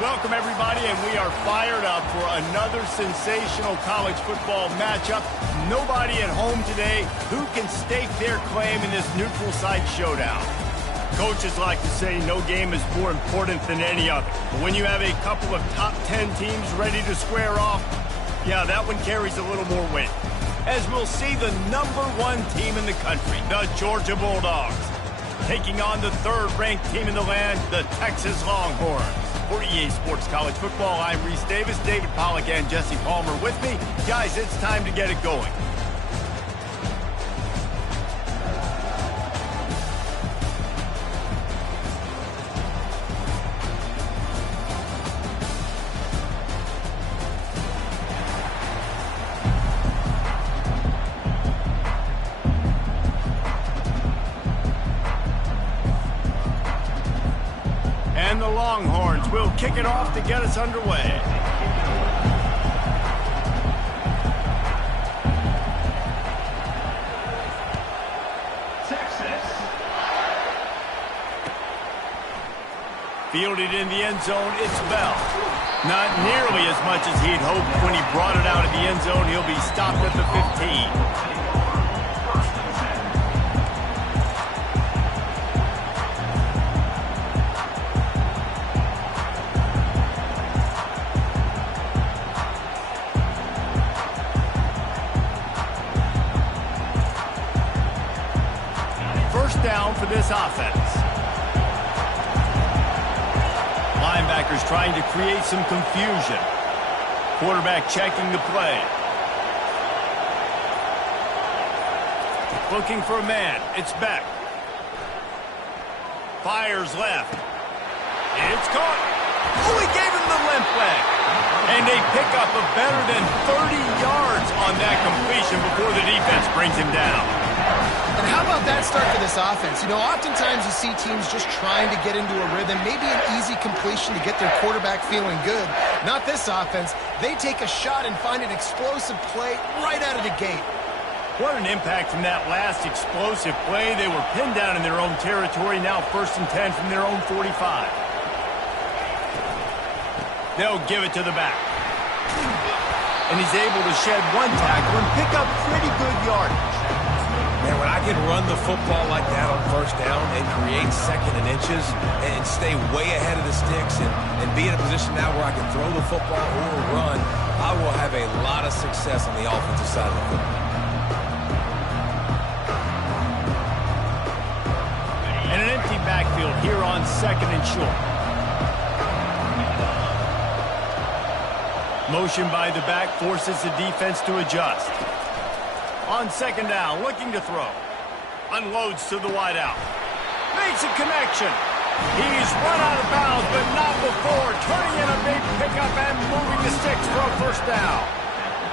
Welcome, everybody, and we are fired up for another sensational college football matchup. Nobody at home today who can stake their claim in this neutral site showdown. Coaches like to say no game is more important than any other. But when you have a couple of top 10 teams ready to square off, yeah, that one carries a little more weight. As we'll see the #1 team in the country, the Georgia Bulldogs, taking on the third-ranked team in the land, the Texas Longhorns. For EA Sports College Football, I'm Reese Davis, David Pollack, and Jesse Palmer with me. Guys, it's time to get it going. And the Longhorns will kick it off to get us underway. Texas. Fielded in the end zone, it's Bell. Not nearly as much as he'd hoped when he brought it out of the end zone. He'll be stopped at the 15. Down for this offense. Linebackers trying to create some confusion. Quarterback checking the play. Looking for a man. It's Beck. Fires left. It's caught. Oh, he gave him the limp leg. And a pickup of better than 30 yards on that completion before the defense brings him down. And how about that start for this offense? You know, oftentimes you see teams just trying to get into a rhythm, maybe an easy completion to get their quarterback feeling good. Not this offense. They take a shot and find an explosive play right out of the gate. What an impact from that last explosive play. They were pinned down in their own territory, now 1st and 10 from their own 45. They'll give it to the back. And he's able to shed one tackle and pick up pretty good yardage. Man, when I can run the football like that on 1st down and create 2nd and inches and stay way ahead of the sticks and be in a position now where I can throw the football or run, I will have a lot of success on the offensive side of the football. And an empty backfield here on 2nd and short. Motion by the back forces the defense to adjust. On 2nd down, looking to throw. Unloads to the wideout. Makes a connection. He's run out of bounds, but not before. Turning in a big pickup and moving the sticks for a 1st down.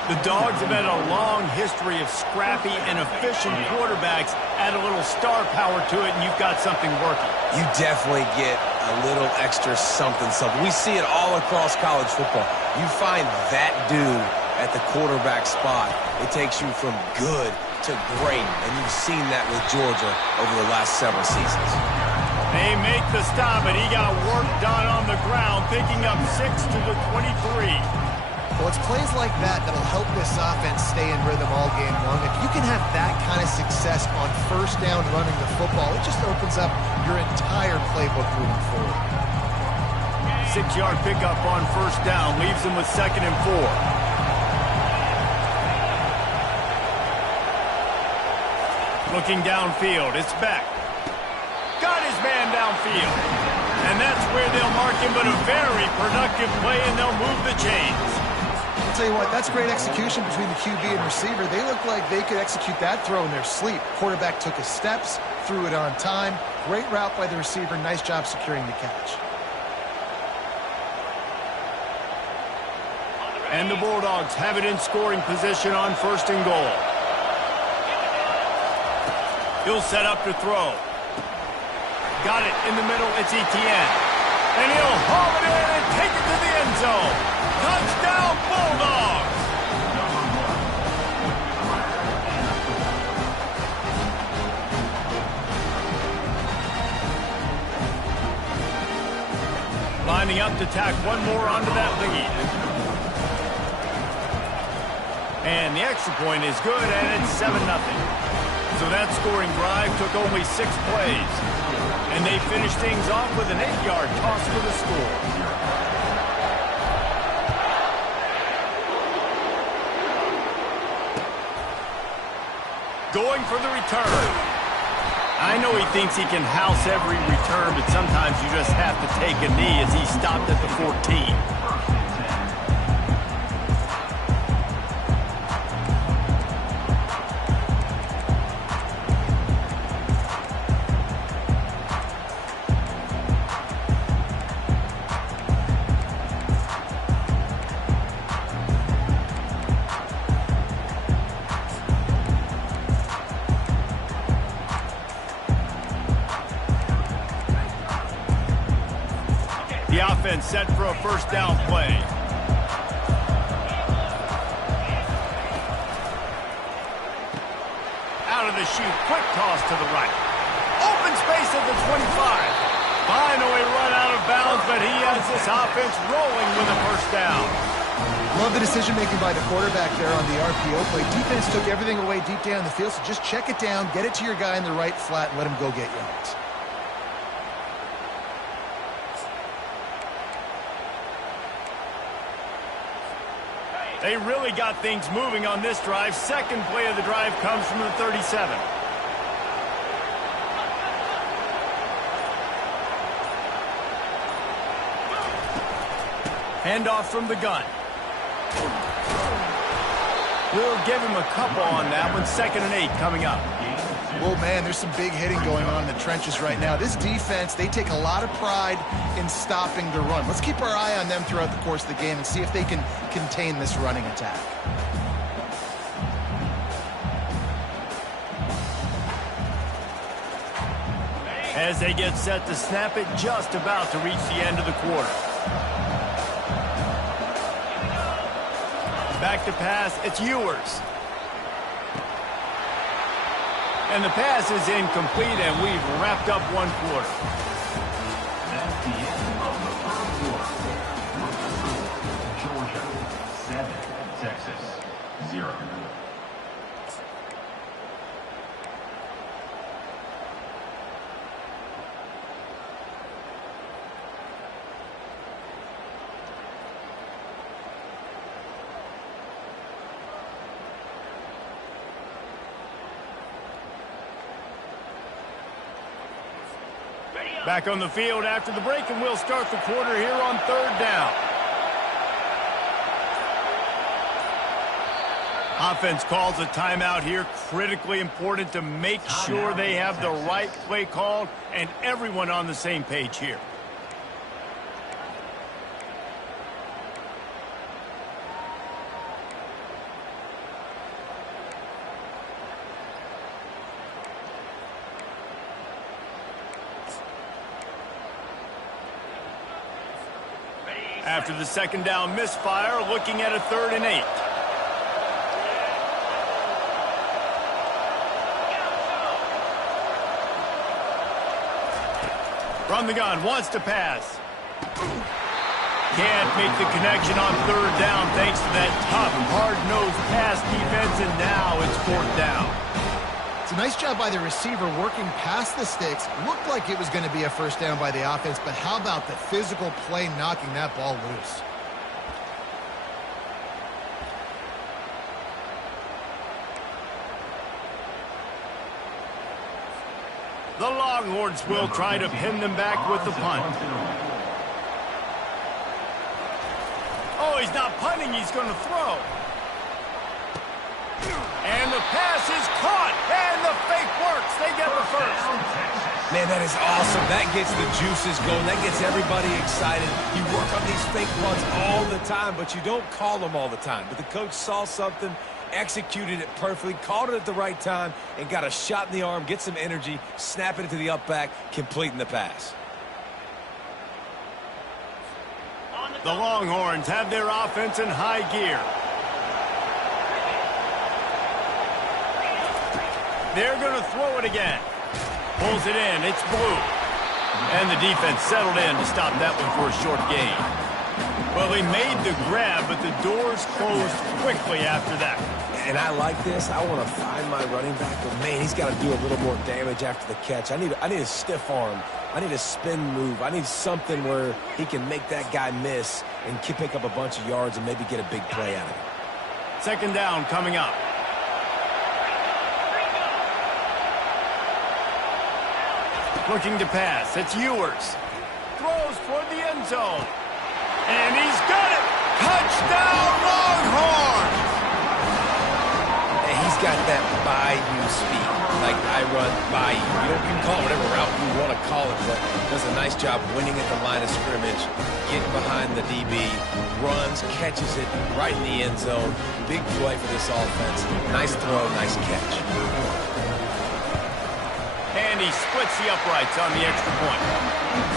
The Dogs have had a long history of scrappy and efficient quarterbacks. Add a little star power to it, and you've got something working. You definitely get a little extra something. We see it all across college football. You find that dude at the quarterback spot, it takes you from good to great, and you've seen that with Georgia over the last several seasons. They make the stop, and he got work done on the ground, picking up 6 to the 23. Well, it's plays like that that'll help this offense stay in rhythm all game long. If you can have that kind of success on 1st down running the football, it just opens up your entire playbook moving forward. 6-yard pickup on 1st down, leaves them with 2nd and 4. Looking downfield, it's Beck. Got his man downfield. And that's where they'll mark him, but a very productive play, and they'll move the chains. I'll tell you what, that's great execution between the QB and receiver. They look like they could execute that throw in their sleep. Quarterback took his steps, threw it on time. Great route by the receiver. Nice job securing the catch. And the Bulldogs have it in scoring position on 1st and goal. He'll set up to throw. Got it in the middle. It's Etienne. And he'll haul it in and take it to the end zone. Touchdown, Bulldogs! lining up to tack one more onto that lead. And the extra point is good, and it's 7-0. So that scoring drive took only 6 plays. And they finished things off with an 8-yard toss for the score. Going for the return. I know he thinks he can house every return, but sometimes you just have to take a knee as he stopped at the 14. The offense set for a first down play. Out of the chute, quick toss to the right. Open space at the 25. Finally run out of bounds, but he has this offense rolling with a first down. Love the decision-making by the quarterback there on the RPO play. Defense took everything away deep down the field, so just check it down, get it to your guy in the right flat, and let him go get yards. They really got things moving on this drive. Second play of the drive comes from the 37. Handoff from the gun. We'll give him a couple on that one. 2nd and 8 coming up. Whoa, man, there's some big hitting going on in the trenches right now. This defense, they take a lot of pride in stopping the run. Let's keep our eye on them throughout the course of the game and see if they can contain this running attack. As they get set to snap it, just about to reach the end of the quarter. Back to pass, it's Ewers. And the pass is incomplete, and we've wrapped up one quarter. That's the end of the first quarter. Georgia 7, Texas 0. Back on the field after the break, and we'll start the quarter here on 3rd down. Offense calls a timeout here. Critically important to make sure they have the right play called and everyone on the same page here. After the 2nd down misfire, looking at a 3rd and 8. From the gun, wants to pass. Can't make the connection on 3rd down thanks to that tough, hard-nosed pass defense, and now it's 4th down. It's a nice job by the receiver working past the sticks. Looked like it was going to be a first down by the offense, but how about the physical play knocking that ball loose? The Longhorns will try to pin them back with the punt. Oh, he's not punting, he's going to throw. And the pass is caught, and the fake works. They get the first. Man, that is awesome. That gets the juices going. That gets everybody excited. You work on these fake punts all the time, but you don't call them all the time. But the coach saw something, executed it perfectly, called it at the right time, and got a shot in the arm, get some energy, snapping it to the up back, completing the pass. The Longhorns have their offense in high gear. They're going to throw it again. Pulls it in. It's Blue. And the defense settled in to stop that one for a short gain. Well, he made the grab, but the doors closed quickly after that. And I like this. I want to find my running back, but man, he's got to do a little more damage after the catch. I need a stiff arm. I need a spin move. I need something where he can make that guy miss and pick up a bunch of yards and maybe get a big play out of it. Second down coming up. Looking to pass. It's Ewers. Throws toward the end zone. And he's got it! Touchdown, Longhorns! And he's got that by-you speed. Like, I run by you. You can call it whatever route you want to call it, but does a nice job winning at the line of scrimmage, getting behind the DB, runs, catches it right in the end zone. Big play for this offense. Nice throw, nice catch. And he splits the uprights on the extra point.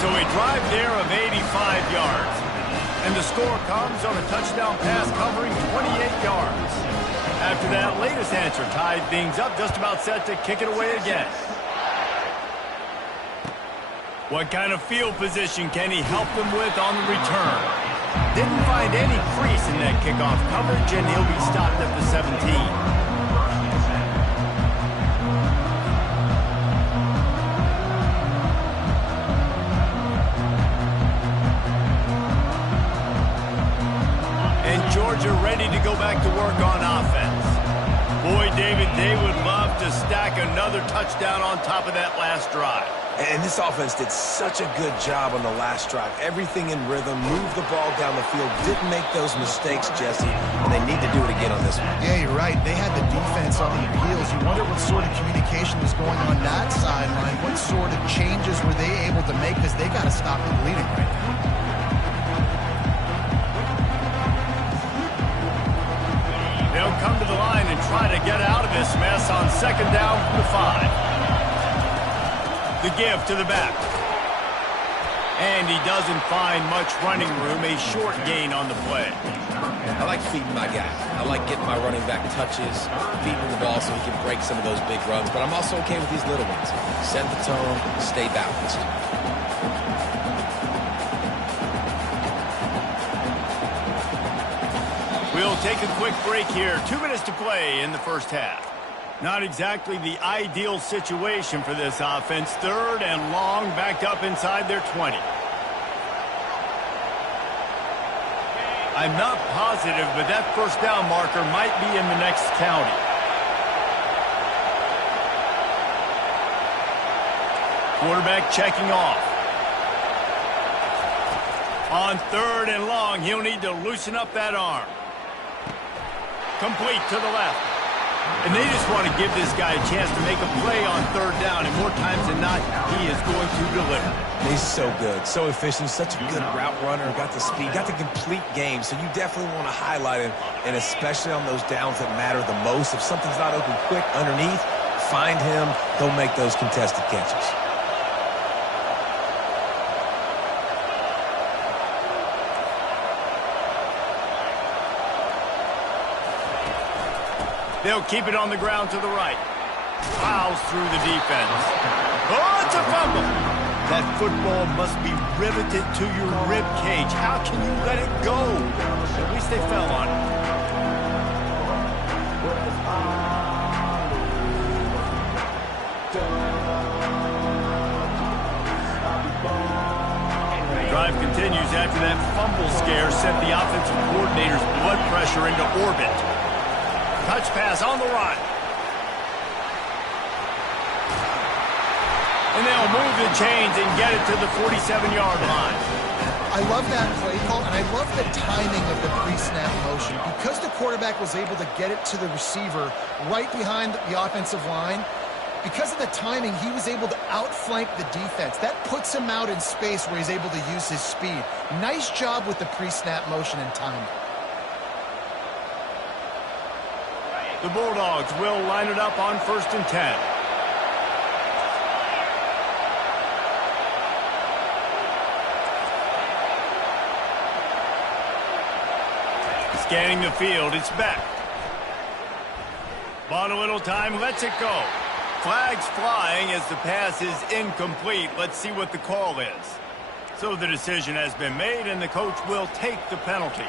So a drive there of 85 yards. And the score comes on a touchdown pass covering 28 yards. After that latest answer tied things up, just about set to kick it away again. What kind of field position can he help them with on the return? Didn't find any crease in that kickoff coverage, and he'll be stopped at the 17. Georgia ready to go back to work on offense. Boy, David, they would love to stack another touchdown on top of that last drive. And this offense did such a good job on the last drive. Everything in rhythm, moved the ball down the field, didn't make those mistakes, Jesse, and they need to do it again on this one. Yeah, you're right. They had the defense on their heels. You wonder what sort of communication was going on that sideline. What sort of changes were they able to make, because they got to stop the bleeding right now. They'll come to the line and try to get out of this mess on second down from the 5. The give to the back. And he doesn't find much running room, a short gain on the play. I like feeding my guy. I like getting my running back touches, feeding the ball so he can break some of those big runs, but I'm also okay with these little ones. Set the tone, stay balanced. We'll take a quick break here. 2 minutes to play in the first half. Not exactly the ideal situation for this offense. Third and long, backed up inside their 20. I'm not positive, but that first down marker might be in the next county. Quarterback checking off. On third and long, he'll need to loosen up that arm. Complete to the left. And they just want to give this guy a chance to make a play on third down, and more times than not, he is going to deliver. He's so good, so efficient, such a good route runner, got the speed, got the complete game, so you definitely want to highlight him, and especially on those downs that matter the most. If something's not open quick underneath, find him, he'll make those contested catches. They'll keep it on the ground to the right. Plows through the defense. Oh, it's a fumble. That football must be riveted to your rib cage. How can you let it go? At least they fell on it. Drive continues after that fumble scare sent the offensive coordinator's blood pressure into orbit. Touch pass on the run. And they'll move the chains and get it to the 47-yard line. I love that play call, and I love the timing of the pre-snap motion. Because the quarterback was able to get it to the receiver right behind the offensive line, because of the timing, he was able to outflank the defense. That puts him out in space where he's able to use his speed. Nice job with the pre-snap motion and timing. The Bulldogs will line it up on 1st and 10. Scanning the field, it's back. Bought a little time, lets it go. Flags flying as the pass is incomplete. Let's see what the call is. So the decision has been made, and the coach will take the penalty.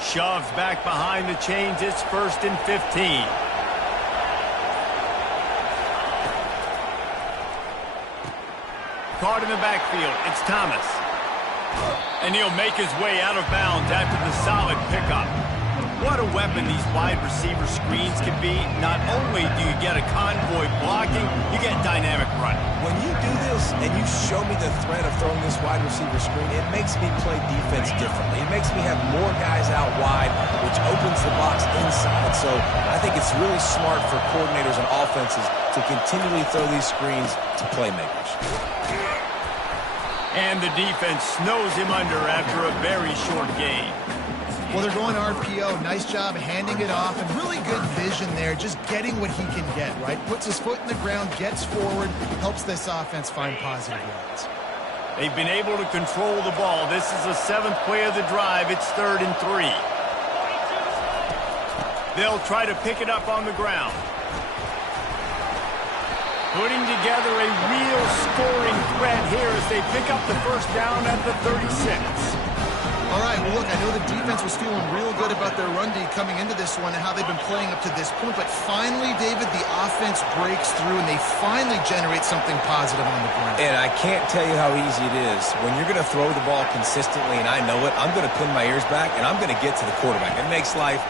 Shoves back behind the chains. It's 1st and 15. Caught in the backfield. It's Thomas. And he'll make his way out of bounds after the solid pickup. What a weapon these wide receiver screens can be. Not only do you get a convoy blocking, you get dynamic running. When you do this and you show me the threat of throwing this wide receiver screen, it makes me play defense differently. It makes me have more guys out wide, which opens the box inside. So I think it's really smart for coordinators and offenses to continually throw these screens to playmakers. And the defense snows him under after a very short gain. Well, they're going RPO. Nice job handing it off, and really good vision there, just getting what he can get, right? Puts his foot in the ground, gets forward, helps this offense find positive yards. They've been able to control the ball. This is the 7th play of the drive. It's 3rd and 3. They'll try to pick it up on the ground. Putting together a real scoring threat here as they pick up the first down at the 36. All right, well, look, I know the defense was feeling real good about their run D coming into this one and how they've been playing up to this point, but finally, David, the offense breaks through and they finally generate something positive on the ground. And I can't tell you how easy it is. When you're going to throw the ball consistently, and I know it, I'm going to pin my ears back and I'm going to get to the quarterback. It makes life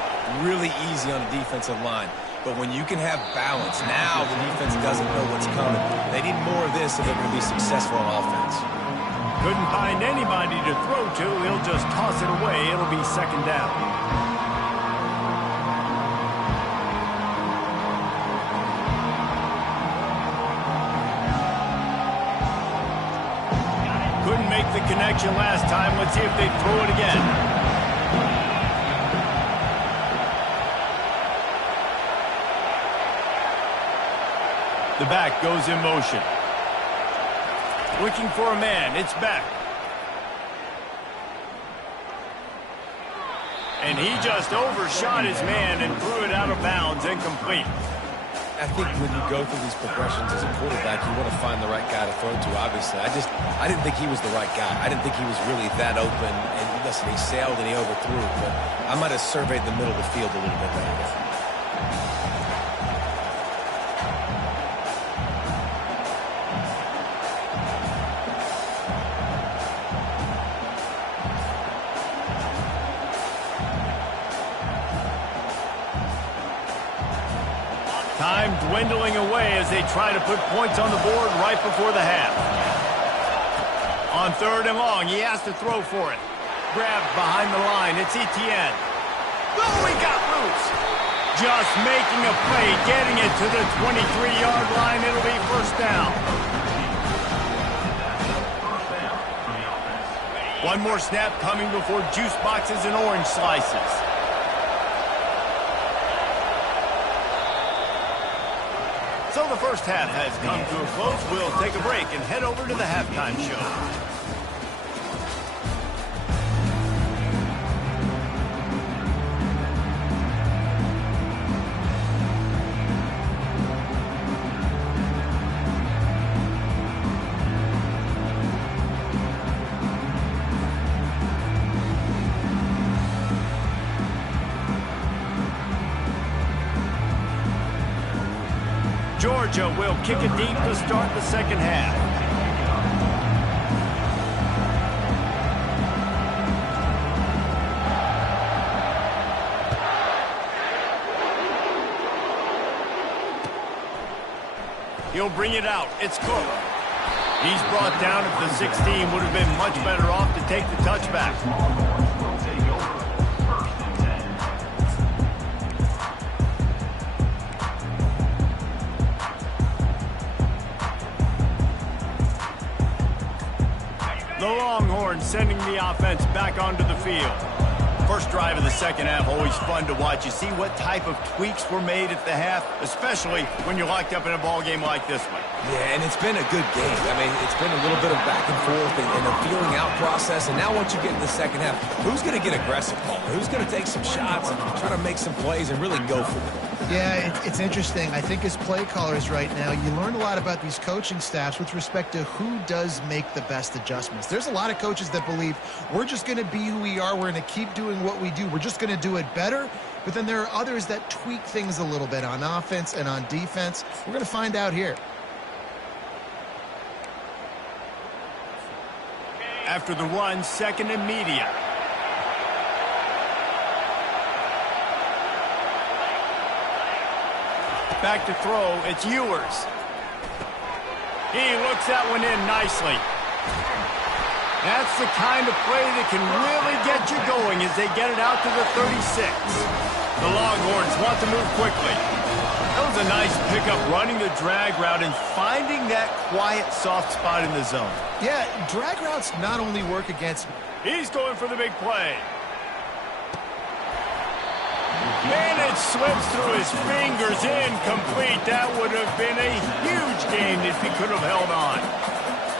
really easy on the defensive line. But when you can have balance, now the defense doesn't know what's coming. They need more of this if they're going to be successful on offense. Couldn't find anybody to throw to. He'll just toss it away. It'll be 2nd down. Couldn't make the connection last time. Let's see if they throw it again. The back goes in motion. Looking for a man. It's back. And he just overshot his man and threw it out of bounds, incomplete. I think when you go through these progressions as a quarterback, you want to find the right guy to throw to, obviously. I didn't think he was the right guy. I didn't think he was really that open. And listen, he sailed and he overthrew it, but I might have surveyed the middle of the field a little bit better. Time dwindling away as they try to put points on the board right before the half. On 3rd and long, he has to throw for it. Grabbed behind the line, it's Etienne. Oh, he got loose. Just making a play, getting it to the 23-yard line. It'll be 1st down. One more snap coming before juice boxes and orange slices. So the first half has come to a close. We'll take a break and head over to the halftime show. Georgia will kick it deep to start the 2nd half. He'll bring it out. It's Cook. He's brought down at the 16. Would have been much better off to take the touchback. The Longhorns sending the offense back onto the field. First drive of the second half, always fun to watch. You see what type of tweaks were made at the half, especially when you're locked up in a ball game like this one. Yeah, and it's been a good game. I mean, it's been a little bit of back and forth and a feeling out process. And now once you get in the second half, who's going to get aggressive, Paul? Who's going to take some shots and try to make some plays and really go for it? Yeah, it's interesting. I think as play callers right now, you learn a lot about these coaching staffs with respect to who does make the best adjustments. There's a lot of coaches that believe we're just going to be who we are. We're going to keep doing what we do. We're just going to do it better. But then there are others that tweak things a little bit on offense and on defense. We're going to find out here. After the run, second and medium. Back to throw, it's Ewers. He looks that one in nicely. That's the kind of play that can really get you going as they get it out to the 36. The Longhorns want to move quickly. That was a nice pickup, running the drag route and finding that quiet, soft spot in the zone. Yeah, drag routes not only work against... He's going for the big play. And it slips through his fingers, incomplete. That would have been a huge game if he could have held on.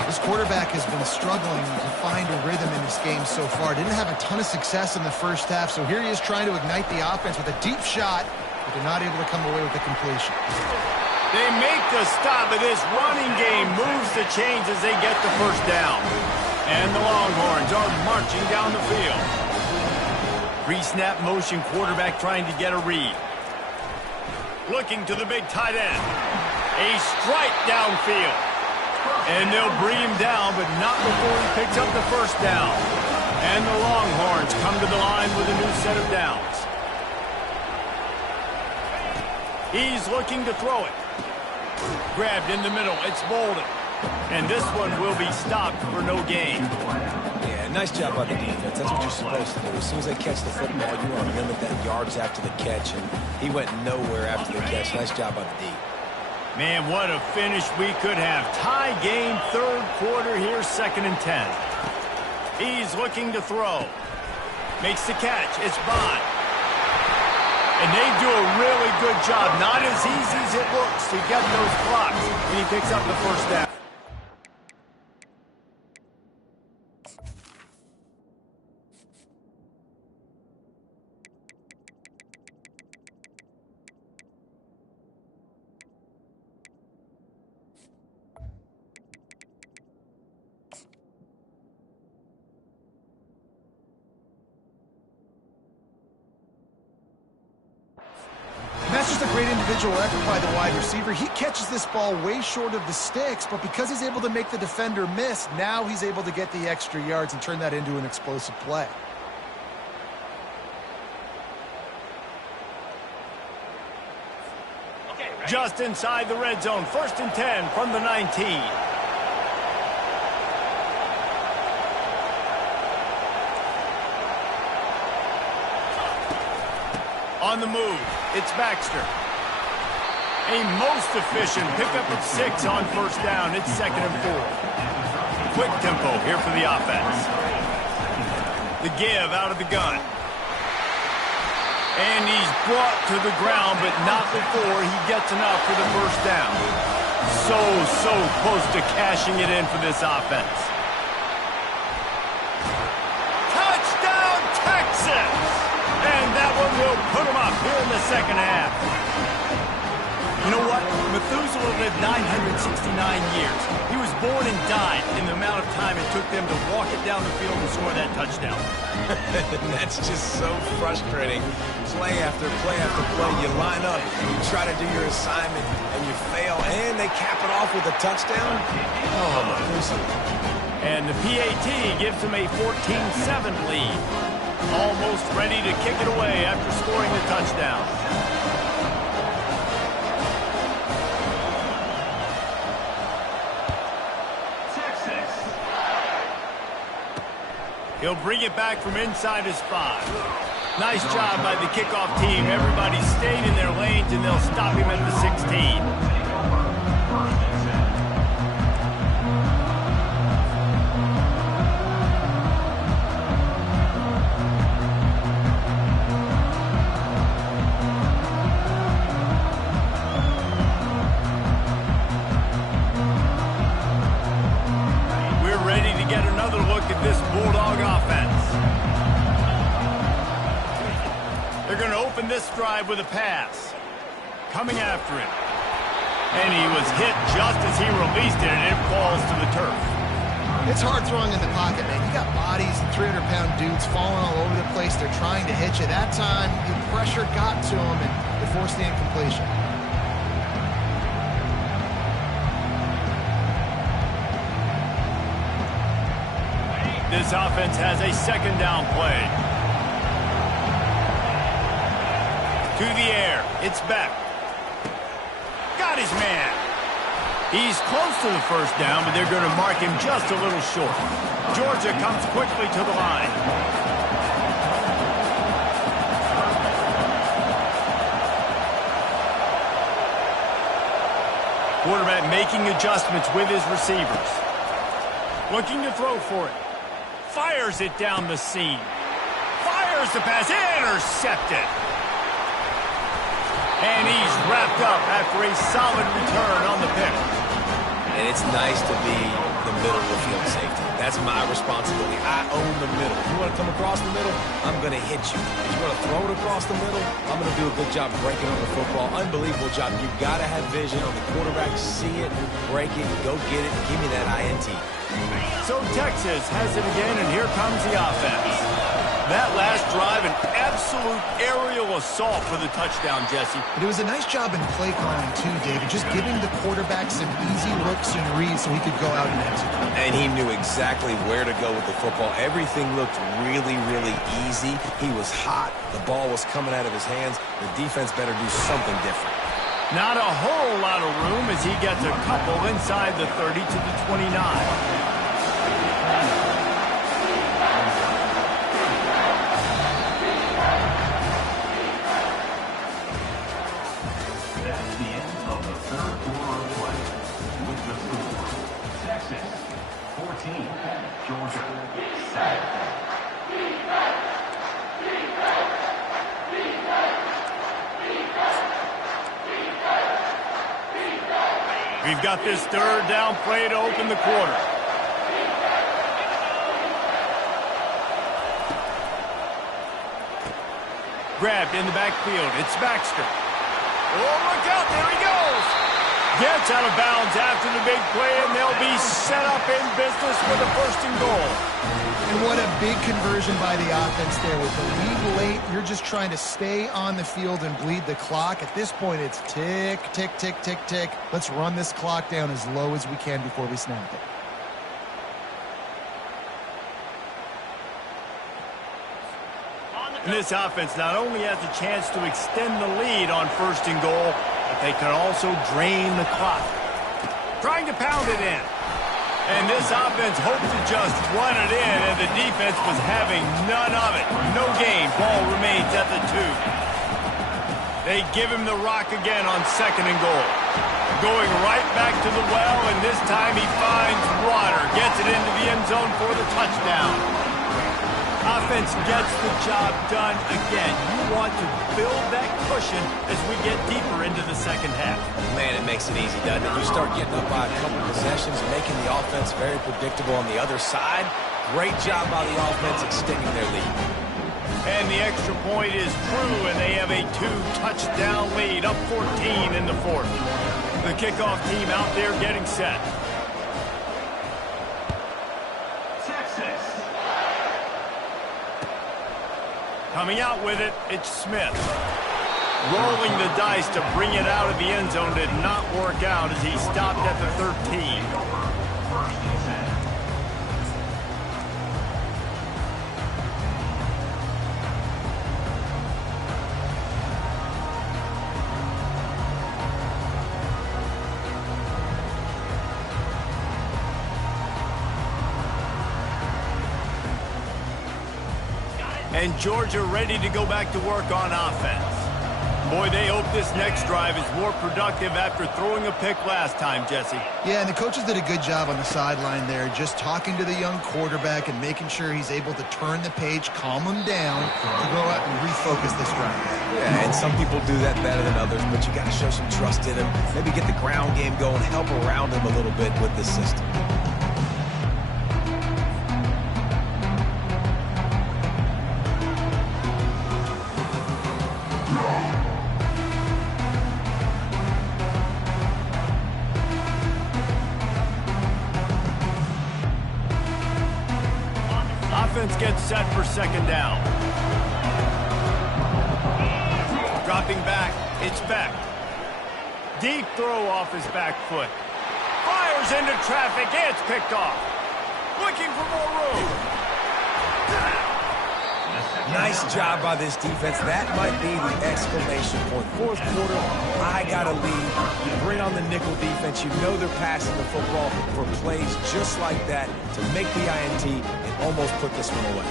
This quarterback has been struggling to find a rhythm in this game so far. Didn't have a ton of success in the first half, so here he is trying to ignite the offense with a deep shot, but they're not able to come away with the completion. They make the stop, but this running game moves the chains as they get the first down. And the Longhorns are marching down the field. Pre-snap motion, quarterback trying to get a read. Looking to the big tight end. A strike downfield. And they'll bring him down, but not before he picks up the first down. And the Longhorns come to the line with a new set of downs. He's looking to throw it. Grabbed in the middle, it's Bolden. And this one will be stopped for no gain. Yeah, nice job by the defense. That's what you're supposed to do. As soon as they catch the football, you want to limit that yards after the catch, and he went nowhere after the catch. Nice job by the D. Man, what a finish we could have. Tie game, third quarter here, 2nd and 10. He's looking to throw. Makes the catch. It's Bond. And they do a really good job. Not as easy as it looks to get those blocks when he picks up the first down. That's just a great individual effort by the wide receiver. He catches this ball way short of the sticks, but because he's able to make the defender miss, now he's able to get the extra yards and turn that into an explosive play. Just inside the red zone, 1st and 10 from the 19. On the move, it's Baxter. A most efficient pickup of 6 on first down. It's 2nd and 4. Quick tempo here for the offense. The give out of the gun. And he's brought to the ground, but not before he gets enough for the first down. So close to cashing it in for this offense. Touchdown, Texas! And that one will put him up here in the second half. You know what? Methuselah lived 969 years. He was born and died in the amount of time it took them to walk it down the field and score that touchdown. That's just so frustrating. Play after play after play. You line up, you try to do your assignment, and you fail, and they cap it off with a touchdown? Oh, Methuselah. And the PAT gives them a 14-7 lead. Almost ready to kick it away after scoring the touchdown. Texas. He'll bring it back from inside his 5. Nice job by the kickoff team. Everybody stayed in their lanes, and they'll stop him at the 16. They're going to open this drive with a pass. Coming after him. And he was hit just as he released it, and it falls to the turf. It's hard throwing in the pocket, man. You got bodies and 300-pound dudes falling all over the place. They're trying to hit you. That time, the pressure got to him, and they forced the incompletion. This offense has a second down play. To the air. It's back. Got his man. He's close to the first down, but they're going to mark him just a little short. Georgia comes quickly to the line. Quarterback making adjustments with his receivers. Looking to throw for it. Fires it down the seam. Fires the pass. Intercepted. And he's wrapped up after a solid return on the pick. And it's nice to be the middle of the field safety. That's my responsibility. I own the middle. If you want to come across the middle, I'm going to hit you. If you want to throw it across the middle, I'm going to do a good job breaking on the football. Unbelievable job. You've got to have vision on the quarterback. See it, break it, go get it, and give me that INT. So Texas has it again, and here comes the offense. That last drive, an absolute aerial assault for the touchdown, Jesse. But it was a nice job in play calling, too, David. Just giving the quarterback some easy looks and reads so he could go out and execute. And he knew exactly where to go with the football. Everything looked really, really easy. He was hot. The ball was coming out of his hands. The defense better do something different. Not a whole lot of room as he gets a couple inside the 30 to the 29. We've got this third down play to open the quarter. Grabbed in the backfield. It's Baxter. Oh, look out. There he goes. Gets out of bounds after the big play, and they'll be set up in business with a first and goal. And what a big conversion by the offense there. With the lead late, you're just trying to stay on the field and bleed the clock. At this point, it's tick, tick, tick, tick, tick. Let's run this clock down as low as we can before we snap it. And this offense not only has a chance to extend the lead on first and goal, but they can also drain the clock. Trying to pound it in. And this offense hoped to just run it in, and the defense was having none of it. No gain. Ball remains at the 2. They give him the rock again on second and goal. Going right back to the well, and this time he finds water. Gets it into the end zone for the touchdown. Offense gets the job done again. You want to build that cushion as we get deeper into the second half. Man, it makes it easy, doesn't it? You start getting up by a couple possessions, making the offense very predictable on the other side. Great job by the offense extending their lead. And the extra point is true, and they have a 2-touchdown lead, up 14 in the fourth. The kickoff team out there getting set. Coming out with it, it's Smith. Rolling the dice to bring it out of the end zone did not work out as he stopped at the 13. And Georgia ready to go back to work on offense. Boy, they hope this next drive is more productive after throwing a pick last time, Jesse. Yeah, and the coaches did a good job on the sideline there, just talking to the young quarterback and making sure he's able to turn the page, calm him down, to go out and refocus this drive. Yeah, and some people do that better than others, but you got to show some trust in him. Maybe get the ground game going, help around him a little bit with this system. offense gets set for second down. Dropping back, it's Beck. Deep throw off his back foot. Fires into traffic, it's picked off. Looking for more room. Nice job by this defense. That might be the exclamation point. Fourth quarter, I got a lead. You bring on the nickel defense. You know they're passing the football for plays just like that to make the INT and almost put this one away.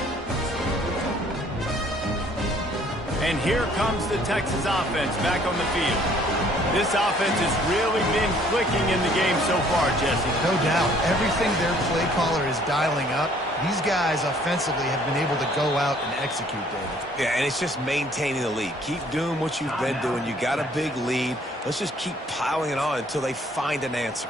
And here comes the Texas offense back on the field. This offense has really been clicking in the game so far, Jesse. No doubt. Everything their play caller is dialing up, these guys offensively have been able to go out and execute, David. Yeah, and it's just maintaining the lead. Keep doing what you've been doing. You got a big lead. Let's just keep piling it on until they find an answer.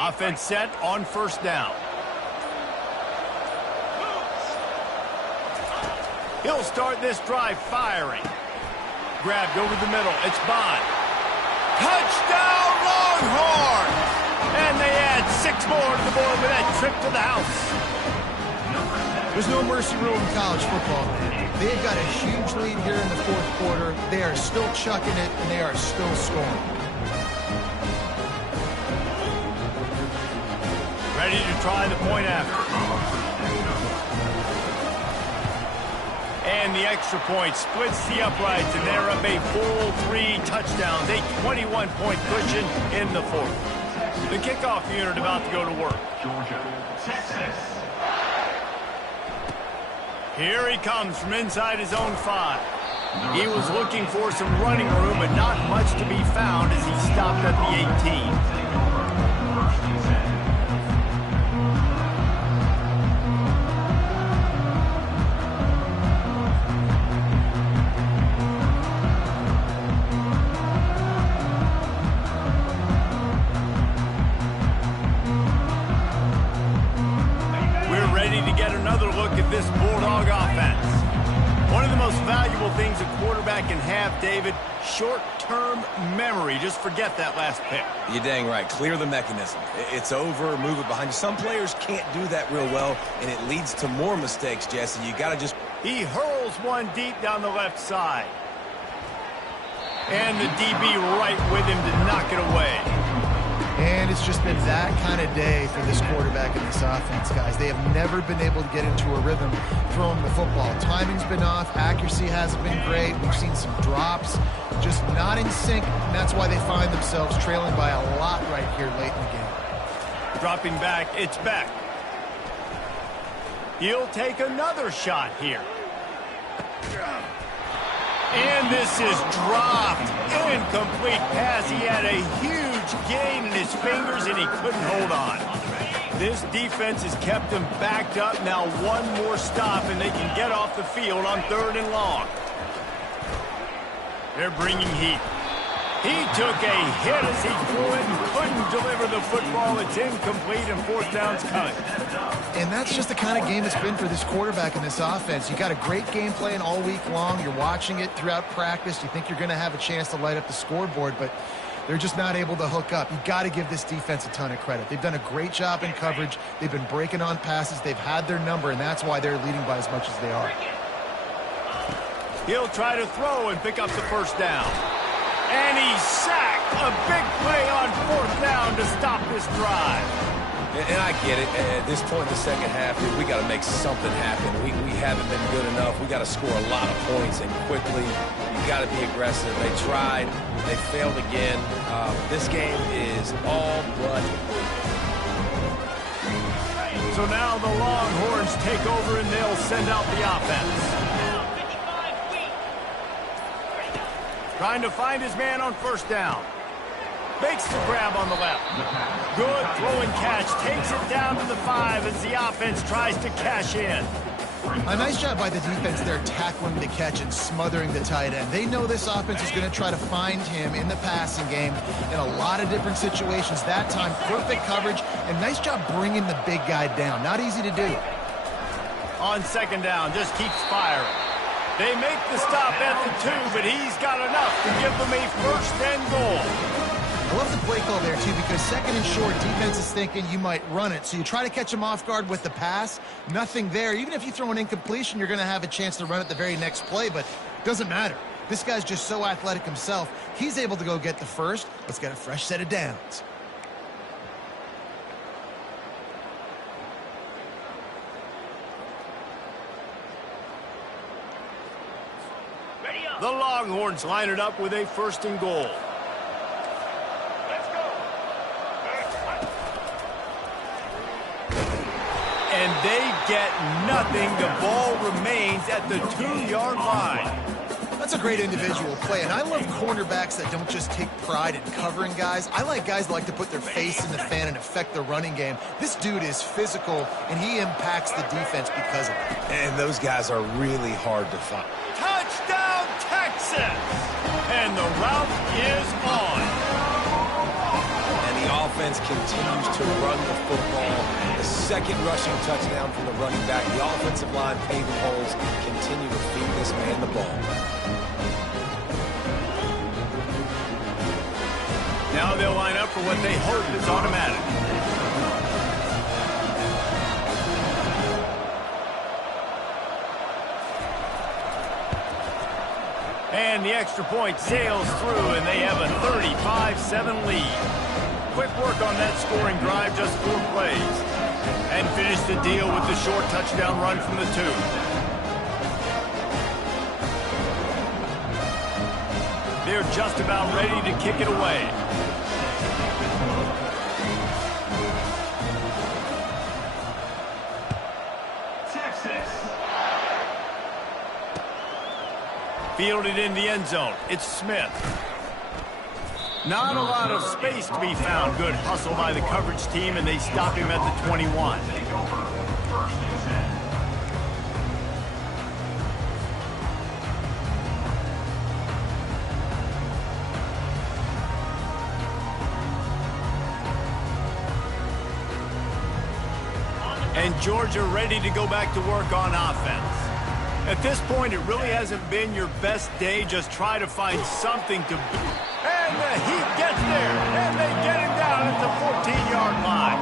Offense set on first down. He'll start this drive firing. Grabbed over the middle. It's Bond. Touchdown, Longhorns! And they add 6 more to the board with that trip to the house. There's no mercy rule in college football, man. They've got a huge lead here in the fourth quarter. They are still chucking it, and they are still scoring. Ready to try the point after. And the extra point splits the uprights, and they're up a full 3 touchdowns, a 21-point cushion in the fourth. The kickoff unit about to go to work. Georgia, Texas. Here he comes from inside his own 5. He was looking for some running room, but not much to be found as he stopped at the 18. This Bulldog offense. One of the most valuable things a quarterback can have, David, short-term memory. Just forget that last pick. You're dang right. Clear the mechanism. It's over, move it behind you. Some players can't do that real well, and it leads to more mistakes, Jesse. You got to just... He hurls one deep down the left side. And the DB right with him to knock it away. And it's just been that kind of day for this quarterback and this offense, guys. They have never been able to get into a rhythm throwing the football. Timing's been off. Accuracy hasn't been great. We've seen some drops. Just not in sync, and that's why they find themselves trailing by a lot right here late in the game. Dropping back, it's Beck. He'll take another shot here. And this is dropped. Incomplete pass. He had a huge gain in his fingers, and he couldn't hold on. This defense has kept him backed up. Now one more stop, and they can get off the field on 3rd and long. They're bringing heat. He took a hit as he threw it and couldn't deliver the football. It's incomplete, and 4th down's coming. And that's just the kind of game it's been for this quarterback and this offense. You got a great game plan all week long. You're watching it throughout practice. You think you're going to have a chance to light up the scoreboard, but they're just not able to hook up. You got to give this defense a ton of credit. They've done a great job in coverage. They've been breaking on passes. They've had their number, and that's why they're leading by as much as they are. He'll try to throw and pick up the 1st down. And he's sacked. A big play on 4th down to stop this drive. And I get it. At this point in the second half, we got to make something happen. We haven't been good enough. We got to score a lot of points and quickly. You got to be aggressive. They tried. They failed again. This game is all but over. So now the Longhorns take over and they'll send out the offense. Trying to find his man on 1st down. Makes the grab on the left. Good throw and catch. Takes it down to the 5 as the offense tries to cash in. A nice job by the defense there tackling the catch and smothering the tight end. They know this offense is going to try to find him in the passing game in a lot of different situations. That time, perfect coverage and nice job bringing the big guy down. Not easy to do. On second down, just keeps firing. They make the stop at the 2, but he's got enough to give them a first and goal. I love the play call there, too, because second and short, defense is thinking you might run it. So you try to catch them off guard with the pass. Nothing there. Even if you throw an incompletion, you're going to have a chance to run it the very next play, but it doesn't matter. This guy's just so athletic himself. He's able to go get the first. Let's get a fresh set of downs. The Longhorns line it up with a first and goal. Let's go. And they get nothing. The ball remains at the 2-yard line. That's a great individual play, and I love cornerbacks that don't just take pride in covering guys. I like guys that like to put their face in the fan and affect the running game. This dude is physical, and he impacts the defense because of it. And those guys are really hard to find. Touchdown, Texas! And the route is on. And the offense continues to run the football. The second rushing touchdown from the running back. The offensive line paving holes, continue to feed this man the ball. Now they'll line up for what they hope is automatic. And the extra point sails through, and they have a 35-7 lead. Quick work on that scoring drive, just 4 plays. And finish the deal with the short touchdown run from the 2. They're just about ready to kick it away. Fielded in the end zone. It's Smith. Not a lot of space to be found. Good hustle by the coverage team, and they stop him at the 21. And Georgia ready to go back to work on offense. At this point, it really hasn't been your best day. Just try to find something to... And the Heat gets there, and they get him down at the 14-yard line.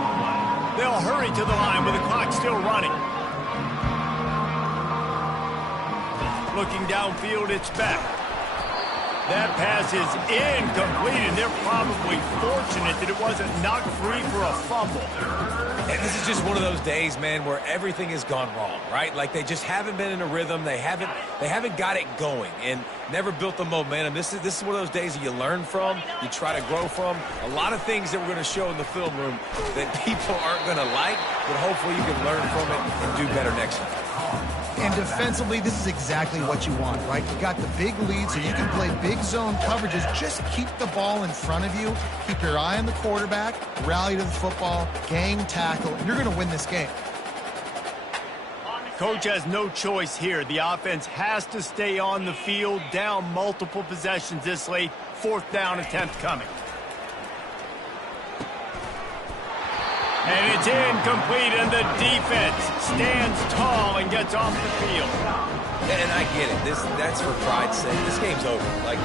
They'll hurry to the line with the clock still running. Looking downfield, it's Beck. That pass is incomplete, and they're probably fortunate that it wasn't knocked free for a fumble. And this is just one of those days, man, where everything has gone wrong, right? Like they just haven't been in a rhythm. They haven't got it going and never built the momentum. This is one of those days that you learn from, you try to grow from. A lot of things that we're going to show in the film room that people aren't going to like, but hopefully you can learn from it and do better next time. And defensively, this is exactly what you want, right? You got the big lead, so you can play big zone coverages. Just keep the ball in front of you. Keep your eye on the quarterback. Rally to the football. Gang tackle. And you're going to win this game. Coach has no choice here. The offense has to stay on the field, down multiple possessions this late. 4th down attempt coming. And it's incomplete, and the defense stands tall and gets off the field. And I get it. That's for pride's sake. This game's over. Like,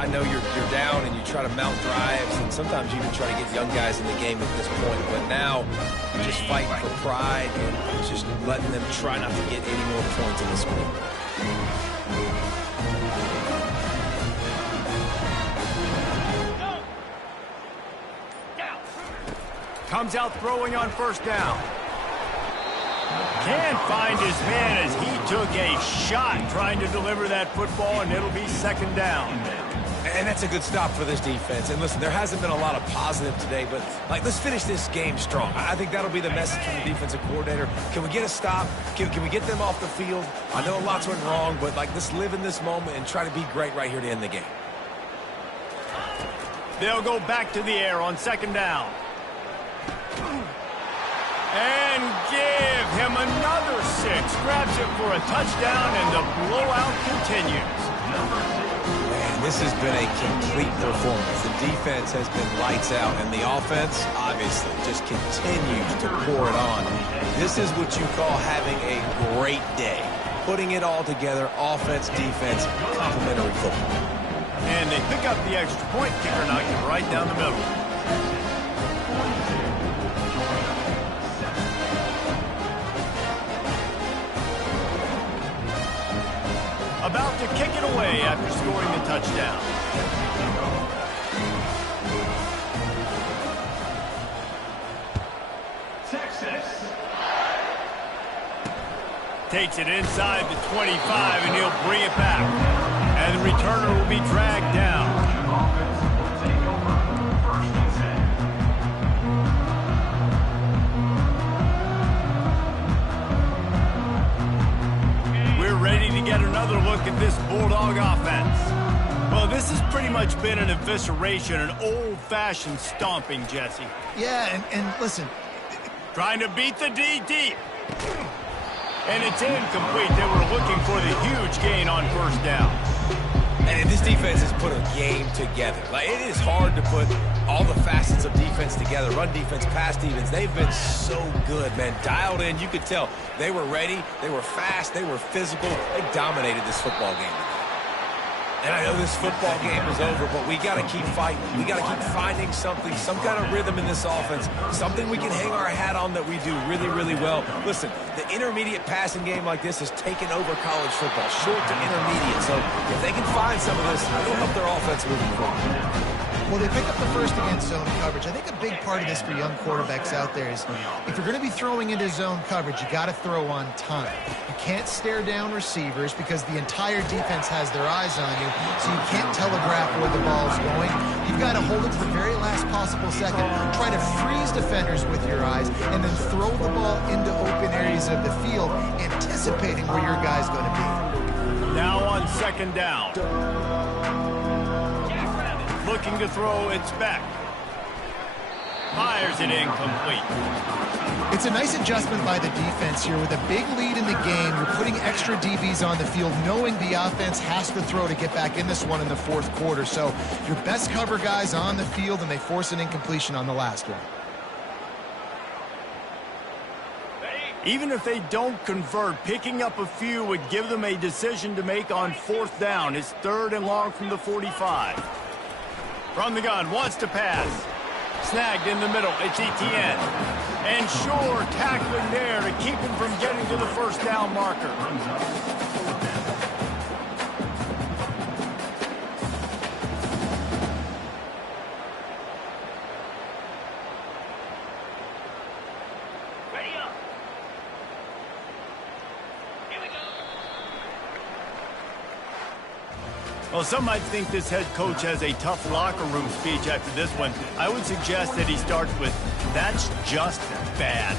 I know you're down and you try to mount drives, and sometimes you even try to get young guys in the game at this point. But now you're just fighting for pride and just letting them try not to get any more points in the score. Comes out throwing on 1st down. Can't find his man as he took a shot trying to deliver that football, and it'll be 2nd down. And that's a good stop for this defense. And listen, there hasn't been a lot of positive today, but like, let's finish this game strong. I think that'll be the message from the defensive coordinator. Can we get a stop? Can we get them off the field? I know lots went wrong, but like, let's live in this moment and try to be great right here to end the game. They'll go back to the air on 2nd down. And give him another 6. Grabs it for a touchdown, and the blowout continues. Man, this has been a complete performance. The defense has been lights out, and the offense, obviously, just continues to pour it on. This is what you call having a great day. Putting it all together, offense, defense, complementary football. And they pick up the extra point. Kicker knocked it right down the middle. About to kick it away after scoring the touchdown. Takes it inside the 25, and he'll bring it back. And the returner will be dragged down. We're ready to get another look at this Bulldog offense. Well, this has pretty much been an evisceration, an old-fashioned stomping, Jesse. Yeah, and listen. Trying to beat the D deep. And it's incomplete. They were looking for the huge gain on first down. And this defense has put a game together. Like, it is hard to put all the facets of defense together. Run defense, pass defense. They've been so good, man. Dialed in. You could tell they were ready. They were fast. They were physical. They dominated this football game. And I know this football game is over, but we got to keep fighting. We got to keep finding something, some kind of rhythm in this offense, something we can hang our hat on that we do really, really well. Listen, the intermediate passing game like this has taken over college football, short to intermediate. So if they can find some of this, it'll help their offense moving forward. Well, they pick up the first against zone coverage. I think a big part of this for young quarterbacks out there is if you're going to be throwing into zone coverage, you got to throw on time. You can't stare down receivers because the entire defense has their eyes on you, so you can't telegraph where the ball's going. You've got to hold it to the very last possible second. Try to freeze defenders with your eyes and then throw the ball into open areas of the field, anticipating where your guy's going to be. Now on second down. Looking to throw, it's back. Fires it incomplete. It's a nice adjustment by the defense here. With a big lead in the game, you're putting extra DBs on the field, knowing the offense has to throw to get back in this one in the fourth quarter. So your best cover guys on the field, and they force an incompletion on the last one. Even if they don't convert, picking up a few would give them a decision to make on fourth down. It's third and long from the 45. From the gun, wants to pass. Snagged in the middle, it's Etienne. And Shore tackling there to keep him from getting to the first down marker. Well, some might think this head coach has a tough locker room speech after this one. I would suggest that he starts with, "That's just bad."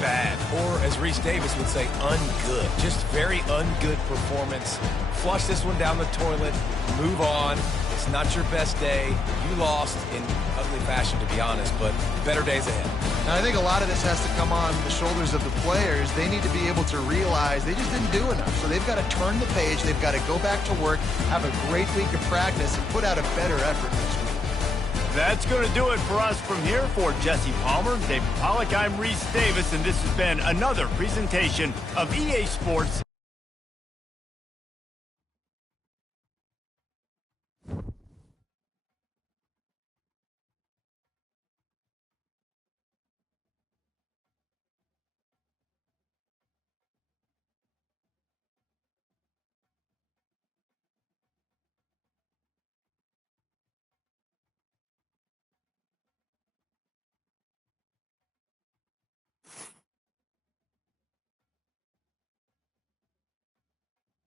Bad. Or, as Reese Davis would say, ungood. Just very ungood performance. Flush this one down the toilet. Move on. It's not your best day. You lost in ugly fashion, to be honest, but better days ahead. Now, I think a lot of this has to come on the shoulders of the players. They need to be able to realize they just didn't do enough. So they've got to turn the page. They've got to go back to work, have a great week of practice, and put out a better effort this week. That's going to do it for us from here. For Jesse Palmer, David Pollack, I'm Reese Davis, and this has been another presentation of EA Sports